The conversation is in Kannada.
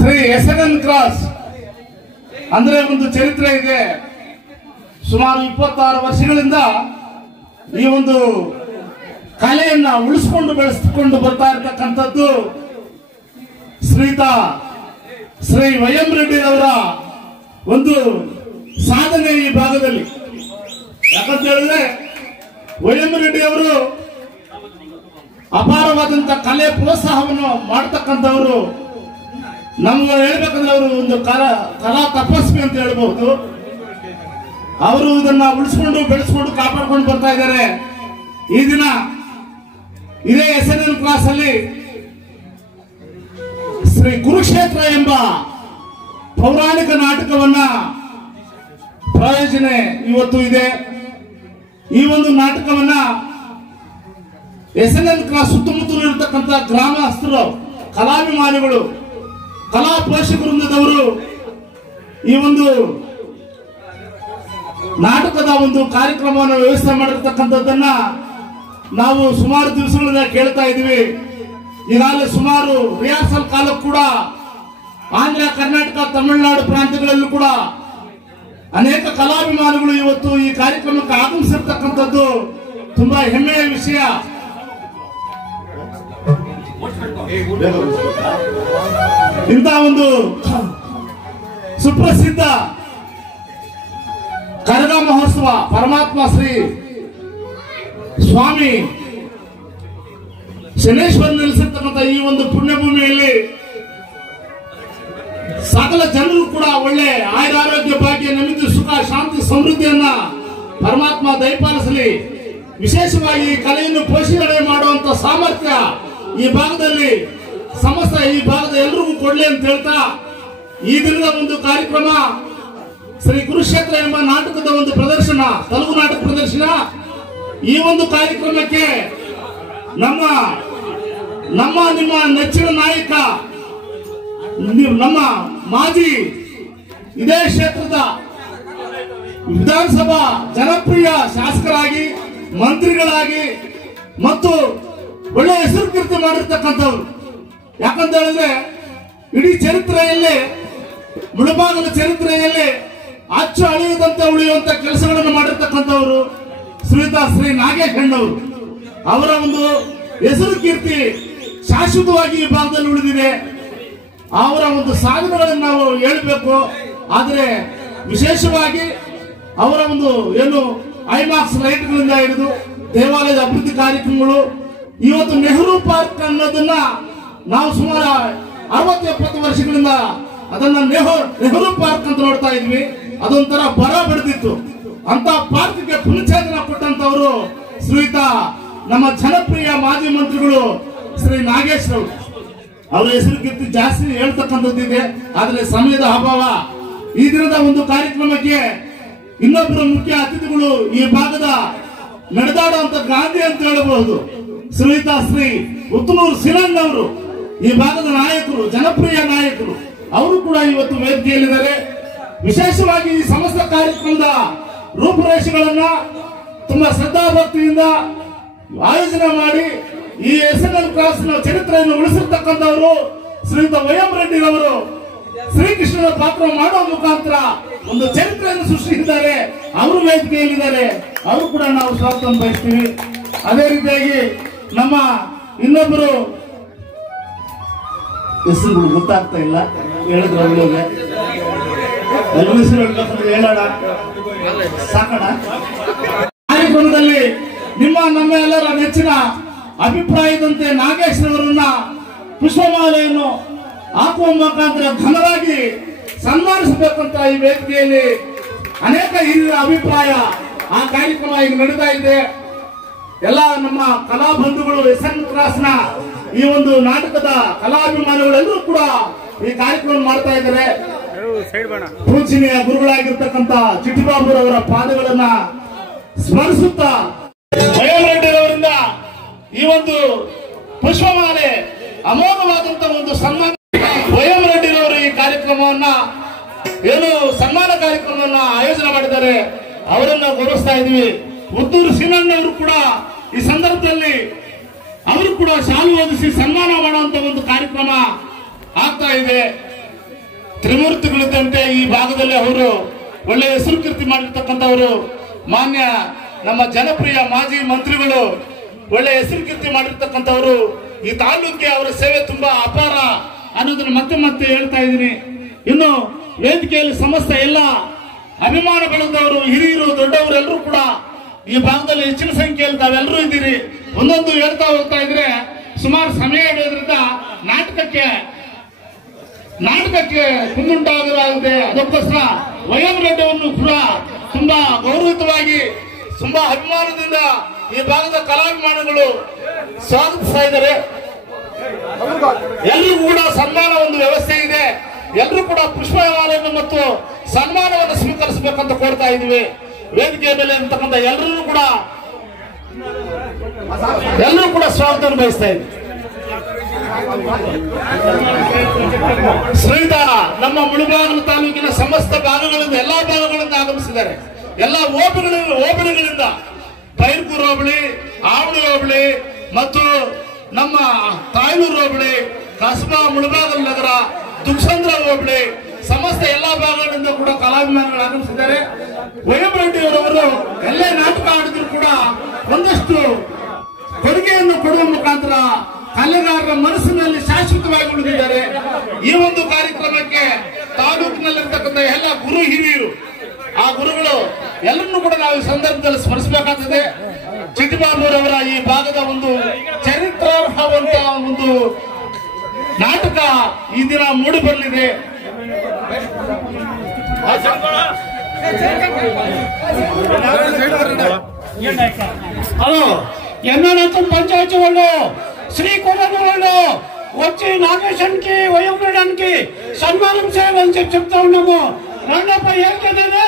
ಶ್ರೀ ಎಸ್ಎನ್ ಕ್ರಾಸ್ ಅಂದ್ರೆ ಒಂದು ಚರಿತ್ರೆ ಇದೆ. ಸುಮಾರು 26 ವರ್ಷಗಳಿಂದ ಈ ಒಂದು ಕಲೆಯನ್ನ ಉಳಿಸಿಕೊಂಡು ಬೆಳೆಸಿಕೊಂಡು ಬರ್ತಾ ಇರತಕ್ಕಂಥದ್ದು ಶ್ರೀ ವೈ.ಎಂ. ರೆಡ್ಡಿ ಅವರ ಒಂದು ಸಾಧನೆ ಈ ಭಾಗದಲ್ಲಿ. ಯಾಕಂತ ಹೇಳಿದ್ರೆ ವೈ.ಎಂ. ರೆಡ್ಡಿ ಅವರು ಅಪಾರವಾದಂತ ಕಲೆ ಪ್ರೋತ್ಸಾಹವನ್ನು ಮಾಡತಕ್ಕಂಥವರು. ನಮ್ಗೆ ಹೇಳ್ಬೇಕಂದ್ರೆ ಅವರು ಒಂದು ಕಲಾ ತಪಸ್ವಿ ಅಂತ ಹೇಳ್ಬಹುದು. ಅವರು ಇದನ್ನ ಉಳಿಸ್ಕೊಂಡು ಬೆಳೆಸ್ಕೊಂಡು ಕಾಪಾಡ್ಕೊಂಡು ಬರ್ತಾ ಇದ್ದಾರೆ. ಈ ದಿನ ಇದೇ ಎಸ್ಎನ್ ಕ್ಲಾಸ್ ಅಲ್ಲಿ ಶ್ರೀ ಕುರುಕ್ಷೇತ್ರ ಎಂಬ ಪೌರಾಣಿಕ ನಾಟಕವನ್ನ ಪ್ರಾಯೋಜನೆ ಇವತ್ತು ಇದೆ. ಈ ಒಂದು ನಾಟಕವನ್ನ ಎಸ್ಎನ್ ಕ್ಲಾಸ್ ಸುತ್ತಮುತ್ತಲು ಇರತಕ್ಕಂಥ ಗ್ರಾಮಸ್ಥರು, ಕಲಾಭಿಮಾನಿಗಳು, ಕಲಾ ಪೋಷಕ ವೃಂದದವರು ಈ ಒಂದು ನಾಟಕದ ಒಂದು ಕಾರ್ಯಕ್ರಮವನ್ನು ವ್ಯವಸ್ಥೆ ಮಾಡಿರ್ತಕ್ಕಂಥದ್ದನ್ನ ನಾವು ಸುಮಾರು ದಿವಸಗಳಿಂದ ಕೇಳ್ತಾ ಇದ್ದೀವಿ. ಈಗಾಗಲೇ ಸುಮಾರು ರಿಹರ್ಸಲ್ ಕಾಲಕ್ಕೂ ಕೂಡ ಆಂಧ್ರ, ಕರ್ನಾಟಕ, ತಮಿಳುನಾಡು ಪ್ರಾಂತ್ಯಗಳಲ್ಲೂ ಕೂಡ ಅನೇಕ ಕಲಾಭಿಮಾನಿಗಳು ಇವತ್ತು ಈ ಕಾರ್ಯಕ್ರಮಕ್ಕೆ ಆಗಮಿಸಿರ್ತಕ್ಕಂಥದ್ದು ತುಂಬಾ ಹೆಮ್ಮೆಯ ವಿಷಯ. ಇಂಥ ಒಂದು ಸುಪ್ರಸಿದ್ಧ ಕರಗ ಮಹೋತ್ಸವ ಪರಮಾತ್ಮ ಶ್ರೀ ಸ್ವಾಮಿ ಶನೇಶ್ವರ ನೆಲೆಸಿರ್ತಕ್ಕಂಥ ಈ ಒಂದು ಪುಣ್ಯಭೂಮಿಯಲ್ಲಿ ಸಕಲ ಜನರು ಕೂಡ ಒಳ್ಳೆ ಆಯುರಾರೋಗ್ಯ ಭಾಗ್ಯ, ನೆಮ್ಮದಿ, ಸುಖ, ಶಾಂತಿ, ಸಮೃದ್ಧಿಯನ್ನ ಪರಮಾತ್ಮ ದಯಪಾಲಿಸಲಿ. ವಿಶೇಷವಾಗಿ ಕಲೆಯನ್ನು ಪೋಷಣೆ ಮಾಡುವಂತ ಸಾಮರ್ಥ್ಯ ಈ ಭಾಗದಲ್ಲಿ ಸಮಸ್ತ ಈ ಭಾಗದ ಎಲ್ರಿಗೂ ಕೊಡ್ಲಿ ಅಂತ ಹೇಳ್ತಾ ಈ ದಿನದ ಒಂದು ಕಾರ್ಯಕ್ರಮ ಶ್ರೀ ಕುರುಕ್ಷೇತ್ರ ಎಂಬ ನಾಟಕದ ಒಂದು ಪ್ರದರ್ಶನ, ತೆಲುಗು ನಾಟಕ ಪ್ರದರ್ಶನ. ಈ ಒಂದು ಕಾರ್ಯಕ್ರಮಕ್ಕೆ ನಿಮ್ಮ ನೆಚ್ಚಿನ ನಾಯಕ, ನಮ್ಮ ಮಾಜಿ ಇದೇ ಕ್ಷೇತ್ರದ ವಿಧಾನಸಭಾ ಜನಪ್ರಿಯ ಶಾಸಕರಾಗಿ, ಮಂತ್ರಿಗಳಾಗಿ ಮತ್ತು ಒಳ್ಳೆ ಹೆಸರು ಕೀರ್ತಿ ಮಾಡಿರ್ತಕ್ಕಂಥವ್ರು. ಯಾಕಂತ ಹೇಳಿದ್ರೆ ಇಡೀ ಚರಿತ್ರೆಯಲ್ಲಿ, ಮುಳಬಾಗದ ಚರಿತ್ರೆಯಲ್ಲಿ ಅಚ್ಚು ಅಳಿಯದಂತೆ ಉಳಿಯುವಂತ ಕೆಲಸಗಳನ್ನು ಮಾಡಿರ್ತಕ್ಕಂಥವ್ರು ಶ್ರೀ ನಾಗೇಶ್ ಹೆಣ್ಣವರು. ಅವರ ಒಂದು ಹೆಸರು ಕೀರ್ತಿ ಶಾಶ್ವತವಾಗಿ ಈ ಭಾಗದಲ್ಲಿ ಉಳಿದಿದೆ. ಅವರ ಒಂದು ಸಾಧನೆಗಳನ್ನು ನಾವು ಹೇಳಬೇಕು. ಆದರೆ ವಿಶೇಷವಾಗಿ ಅವರ ಒಂದು ಏನು ಐಮಾಕ್ಸ್ ಲೈಟ್ಗಳಿಂದ ಹಿಡಿದು ದೇವಾಲಯದ ಅಭಿವೃದ್ಧಿ ಕಾರ್ಯಕ್ರಮಗಳು, ಇವತ್ತು ನೆಹರು ಪಾರ್ಕ್ ಅನ್ನೋದನ್ನ ನಾವು ಸುಮಾರು 60-70 ವರ್ಷಗಳಿಂದ ಅದನ್ನ ನೆಹರು ಪಾರ್ಕ್ ಅಂತ ನೋಡ್ತಾ ಇದ್ವಿ. ಅದೊಂಥರ ಬರ ಬೆಳೆದಿತ್ತು. ಅಂತ ಪಾರ್ಕ್ಗೆ ಪುನಶ್ಚೇತನ ಕೊಟ್ಟಂತವರು ಶ್ರೀಯುತ ನಮ್ಮ ಜನಪ್ರಿಯ ಮಾಜಿ ಮಂತ್ರಿಗಳು ಶ್ರೀ ನಾಗೇಶ್ ಅವರು. ಅವರ ಹೆಸರು ಜಾಸ್ತಿ ಹೇಳ್ತಕ್ಕಂಥದ್ದಿದೆ, ಆದ್ರೆ ಸಮಯದ ಅಭಾವ. ಈ ದಿನದ ಒಂದು ಕಾರ್ಯಕ್ರಮಕ್ಕೆ ಇನ್ನೊಬ್ಬರು ಮುಖ್ಯ ಅತಿಥಿಗಳು ಈ ಭಾಗದ ನಡೆದಾಡುವಂತ ಗಾಂಧಿ ಅಂತ ಹೇಳಬಹುದು, ಶ್ರೀಯುತ ಶ್ರೀ ಉತ್ತನೂರು ಸಿನಣ್ಣ ಅವರು. ಈ ಭಾಗದ ನಾಯಕರು, ಜನಪ್ರಿಯ ನಾಯಕರು, ಅವರು ಕೂಡ ಇವತ್ತು ವೇದಿಕೆಯಲ್ಲಿದ್ದಾರೆ. ವಿಶೇಷವಾಗಿ ಈ ಸಮಸ್ತ ಕಾರ್ಯಕ್ರಮದ ರೂಪುರೇಷೆಗಳನ್ನ ತುಂಬಾ ಶ್ರದ್ಧಾಭಕ್ತಿಯಿಂದ ಆಯೋಜನೆ ಮಾಡಿ ಈ SNL ಕ್ರಾಸ್ ನ ಚರಿತ್ರೆಯನ್ನು ಉಳಿಸಿರ್ತಕ್ಕಂಥವರು ಶ್ರೀಯುತ ವೈಎಂ ರೆಡ್ಡಿ ಅವರು ಶ್ರೀಕೃಷ್ಣನ ಪಾತ್ರ ಮಾಡುವ ಮುಖಾಂತರ ಒಂದು ಚರಿತ್ರೆಯನ್ನು ಸೃಷ್ಟಿಸಿದ್ದಾರೆ. ಅವರು ವೇದಿಕೆಯಲ್ಲಿದ್ದಾರೆ, ಅವರು ಕೂಡ ನಾವು ಸ್ವಾಗತ ಬಯಸ್ತೀವಿ. ಅದೇ ರೀತಿಯಾಗಿ ನಮ್ಮ ಇನ್ನೊಬ್ಬರು ಹೆಸರುಗಳು ಗೊತ್ತಾಗ್ತಾ ಇಲ್ಲ, ಹೇಳಿದ್ರು ಅವಳಿಗೆ ಹೇಳೋಣ ಸಾಕಣ. ಕಾರ್ಯಕ್ರಮದಲ್ಲಿ ನಮ್ಮ ಎಲ್ಲರ ನೆಚ್ಚಿನ ಅಭಿಪ್ರಾಯದಂತೆ ನಾಗೇಶ್ ಅವರನ್ನ ಪುಷ್ಪಮಾಲೆಯನ್ನು ಹಾಕುವ ಮುಖಾಂತರ ಘನವಾಗಿ ಸನ್ಮಾನಿಸಬೇಕಂತ ಈ ವೇದಿಕೆಯಲ್ಲಿ ಅನೇಕ ಹಿರಿಯರ ಅಭಿಪ್ರಾಯ. ಆ ಕಾರ್ಯಕ್ರಮ ಈಗ ನಡೀತಾ ಇದೆ. ಎಲ್ಲ ನಮ್ಮ ಕಲಾ ಬಂಧುಗಳು SNL ಕ್ರಾಸ್ನ ಈ ಒಂದು ನಾಟಕದ ಕಲಾಭಿಮಾನಿಗಳೆಲ್ಲರೂ ಕೂಡ ಈ ಕಾರ್ಯಕ್ರಮ ಮಾಡ್ತಾ ಇದ್ದಾರೆ. ಪೂಜನೀಯ ಗುರುಗಳಾಗಿರ್ತಕ್ಕಂಥ ಚಿಟ್ಟಿಬಾಬುರವರ ಪಾದಗಳನ್ನ ಸ್ಮರಿಸುತ್ತಾ ವೈಎಂ ರೆಡ್ಡಿ ಅವರಿಂದ ಈ ಒಂದು ಪುಷ್ಪಮಾಲೆ ಅಮೋಘವಾದಂತಹ ಒಂದು ಸನ್ಮಾನ. ವೈಎಂ ರೆಡ್ಡಿ ಅವರು ಈ ಕಾರ್ಯಕ್ರಮವನ್ನ ಸನ್ಮಾನ ಕಾರ್ಯಕ್ರಮವನ್ನ ಆಯೋಜನೆ ಮಾಡಿದ್ದಾರೆ, ಅವರನ್ನ ಗೌರವಿಸ್ತಾ ಇದ್ವಿ. ಉತ್ತೂರು ಸಿನಣ್ಣ ಅವರು ಕೂಡ ಈ ಸಂದರ್ಭದಲ್ಲಿ ಅವರು ಕೂಡ ಶಾಲು ಓದಿಸಿ ಸನ್ಮಾನ ಮಾಡುವಂತ ಒಂದು ಕಾರ್ಯಕ್ರಮ ಆಗ್ತಾ ಇದೆ. ತ್ರಿಮೂರ್ತಿಗಳಿದ್ದಂತೆ ಈ ಭಾಗದಲ್ಲಿ ಅವರು ಒಳ್ಳೆಯ ಹೆಸರು ಕೀರ್ತಿ ಮಾಡಿರ್ತಕ್ಕಂಥವರು. ಮಾನ್ಯ ನಮ್ಮ ಜನಪ್ರಿಯ ಮಾಜಿ ಮಂತ್ರಿಗಳು ಒಳ್ಳೆಯ ಹೆಸರು ಕೀರ್ತಿ ಮಾಡಿರ್ತಕ್ಕಂಥವರು. ಈ ತಾಲೂಕಿಗೆ ಅವರ ಸೇವೆ ತುಂಬಾ ಅಪಾರ ಅನ್ನೋದನ್ನ ಮತ್ತೆ ಮತ್ತೆ ಹೇಳ್ತಾ ಇದ್ದೀನಿ. ಇನ್ನು ವೇದಿಕೆಯಲ್ಲಿ ಸಮಸ್ತ ಎಲ್ಲ ಅಭಿಮಾನ ಬೆಳೆದವರು, ಹಿರಿಯರು, ದೊಡ್ಡವರು ಎಲ್ಲರೂ ಕೂಡ ಈ ಭಾಗದಲ್ಲಿ ಹೆಚ್ಚಿನ ಸಂಖ್ಯೆಯಲ್ಲಿ ತಾವೆಲ್ಲರೂ ಇದ್ದೀರಿ. ಒಂದೊಂದು ಹೇಳ್ತಾ ಹೋಗ್ತಾ ಇದ್ರೆ ಸುಮಾರು ಸಮಯ ಇರೋದ್ರಿಂದ ನಾಟಕಕ್ಕೆ ಕುಂದುಂಟಾಗಿದೆ. ಅದಕ್ಕೋಸ್ಕರ ವೈಎಂ ರೆಡ್ಡಿ ಅವರನ್ನು ಕೂಡ ತುಂಬಾ ಗೌರವಿತವಾಗಿ, ತುಂಬಾ ಅಭಿಮಾನದಿಂದ ಈ ಭಾಗದ ಕಲಾಭಿಮಾನಿಗಳು ಸ್ವಾಗತಿಸ್ತಾ ಇದ್ದಾರೆ. ಎಲ್ಲರಿಗೂ ಕೂಡ ಸನ್ಮಾನ ಒಂದು ವ್ಯವಸ್ಥೆ ಇದೆ. ಎಲ್ಲರೂ ಕೂಡ ಪುಷ್ಪಮಾಲೆಯನ್ನು ಮತ್ತು ಸನ್ಮಾನವನ್ನು ಸ್ವೀಕರಿಸಬೇಕಂತ ಕೋರ್ತಾ ಇದ್ದೀವಿ. ವೇದಿಕೆಯ ಮೇಲೆ ಇರ್ತಕ್ಕಂಥ ಎಲ್ಲರೂ ಕೂಡ ಸ್ವಾಗತ ಬಯಸ್ತಾ ಇದ್ದೀವಿ. ಶ್ರೀಯುತ ನಮ್ಮ ಮುಳಬಾಗಿಲು ತಾಲೂಕಿನ ಸಮಸ್ತ ಭಾಗಗಳಿಂದ, ಎಲ್ಲಾ ಭಾಗಗಳಿಂದ ಆಗಮಿಸಿದ್ದಾರೆ. ಎಲ್ಲಾ ಹೋಬಳಿಗಳಿಂದ ಬೈರ್ಕೂರು ಹೋಬಳಿ, ಆವಳಿ ಹೋಬಳಿ ಮತ್ತು ನಮ್ಮ ತಾಯ್ನೂರು ಹೋಬಳಿ, ಕಸಬಾ, ಮುಳಬಾಗಿಲು ನಗರ, ದುಕ್ಸಂದ್ರ ಹೋಬಳಿ, ಸಮಸ್ತ ಎಲ್ಲಾ ಭಾಗಗಳಿಂದ ಕೂಡ ಕಲಾಭಿಮಾನಿಗಳು ಆಗಮಿಸಿದ್ದಾರೆ. ವೈಎಂ ರೆಡ್ಡಿ ಅವರವರು ಎಲ್ಲೇ ನಾಟಕ ಆಡಿದ್ರು ಕೂಡ ಒಂದಷ್ಟು ಕೊಡುಗೆಯನ್ನು ಕೊಡುವ ಮುಖಾಂತರ ಕಲೆಗಾರರ ಮನಸ್ಸಿನಲ್ಲಿ ಶಾಶ್ವತವಾಗಿ ಉಳಿದಿದ್ದಾರೆ. ಈ ಒಂದು ಕಾರ್ಯಕ್ರಮಕ್ಕೆ ತಾಲೂಕಿನಲ್ಲಿರ್ತಕ್ಕಂಥ ಎಲ್ಲ ಗುರು ಹಿರಿಯರು, ಆ ಗುರುಗಳು ಎಲ್ಲರನ್ನೂ ಕೂಡ ನಾವು ಈ ಸಂದರ್ಭದಲ್ಲಿ ಸ್ಮರಿಸಬೇಕಾಗ್ತದೆ. ಚಿಟ್ಟಿಬಾಬುರವರ ಈ ಭಾಗದ ಒಂದು ಚರಿತ್ರಾರ್ಹವಂತ ಒಂದು ನಾಟಕ ಈ ದಿನ ಮೂಡಿ ಬರಲಿದೆ. ఎన్ననతం పంచాయతీ వాళ్ళు శ్రీకూలం వాళ్ళు వచ్చి నాగేశానికి వయం వేయడానికి సన్మానం చేయాలని చెప్తా ఉన్నాము. రెండోపై ఏం కదా